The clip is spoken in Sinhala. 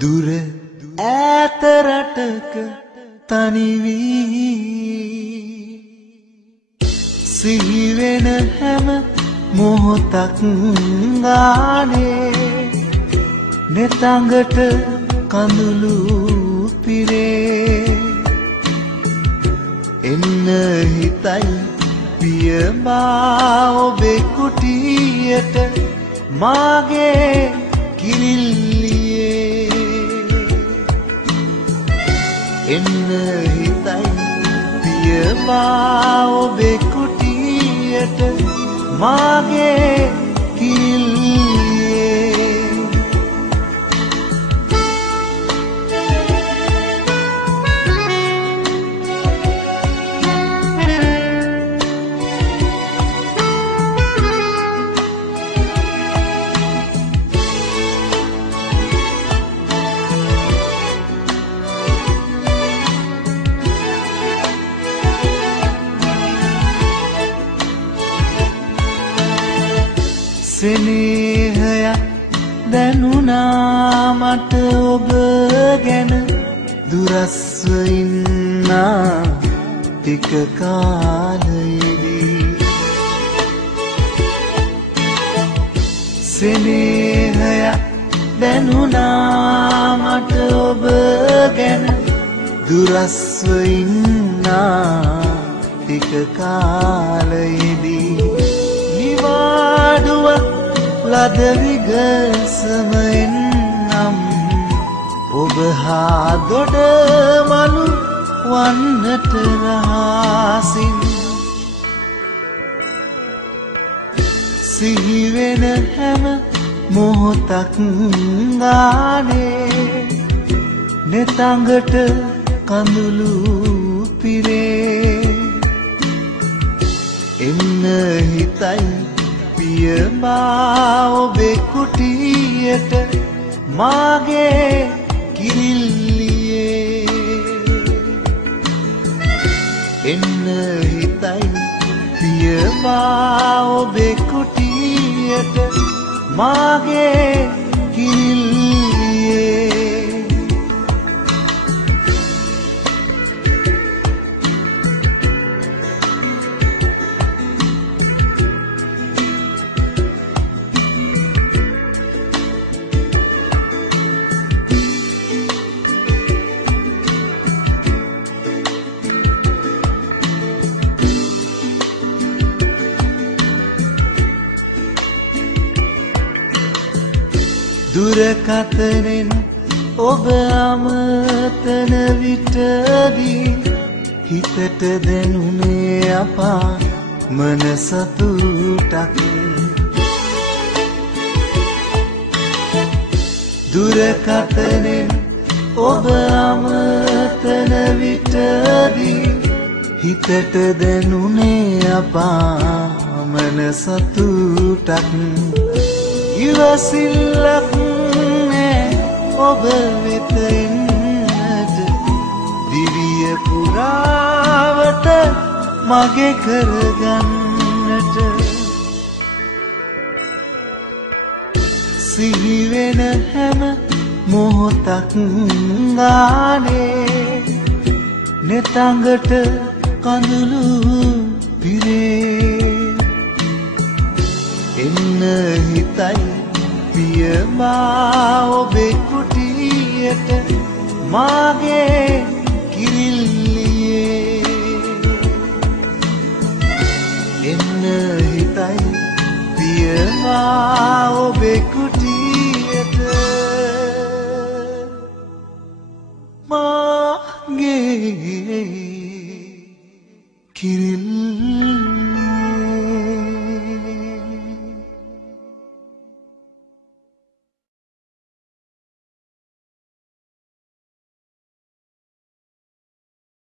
දුර ඈත රටක තනි වී සිහි වෙන හැම මොහොතක් ගානේ නෙතඟට කඳුළු පිරේ එන්න හිතයි පියමා ඔබේ කුටියට මාගේ කිරිල්ලියේ එන්න හිතයි පියමා ඔබේ කුටියට මාගේ කිරිල්ලියේ සෙනෙහයක් දැනුණා මට ඔබ ගැන දුරස්ව ඉන්නා ටික කාලෙදී සෙනෙහයක් දැනුණා මට ඔබ ගැන දුරස්ව ඉන්නා ටික කාලෙදී නිවාඩුවක් ලද විගසමෙන් නම් ඔබ හා දොඩමලු වන්නට රහසින් සිහි වෙන හැම මොහොතක් ගානේ නෙතඟට කඳුළු පිරේ එන්න හිතයි පියමා ඔබේ කුටියට මාගේ කිරිල්ලියේ එන්න හිතයි පියමා ඔබේ කුටියට මාගේ කිරිල්ලියේ දුරකතනෙන් ඔබ අමතන විටදී හිතට දැනුනේ අපා මන සතුටක් දුරකතනෙන් ඔබ අමතන විටදී හිතට දැනුනේ අපා මන සතුටක් ඉවසිල්ලක් ඔබ වෙත එන්නට දිවිය පුරාවට මගේ කරගන්නට සිහි වෙන හැම මොහොතක් ගානේ නෙතඟට කඳුළු පිරේ එන්න හිතයි පියමා ඔබේ කුටියට මාගේ කිරිල්ලියේ එන්න හිතයි පියමා ඔබේ කුටියට මාගේ කිරිල්ලියේ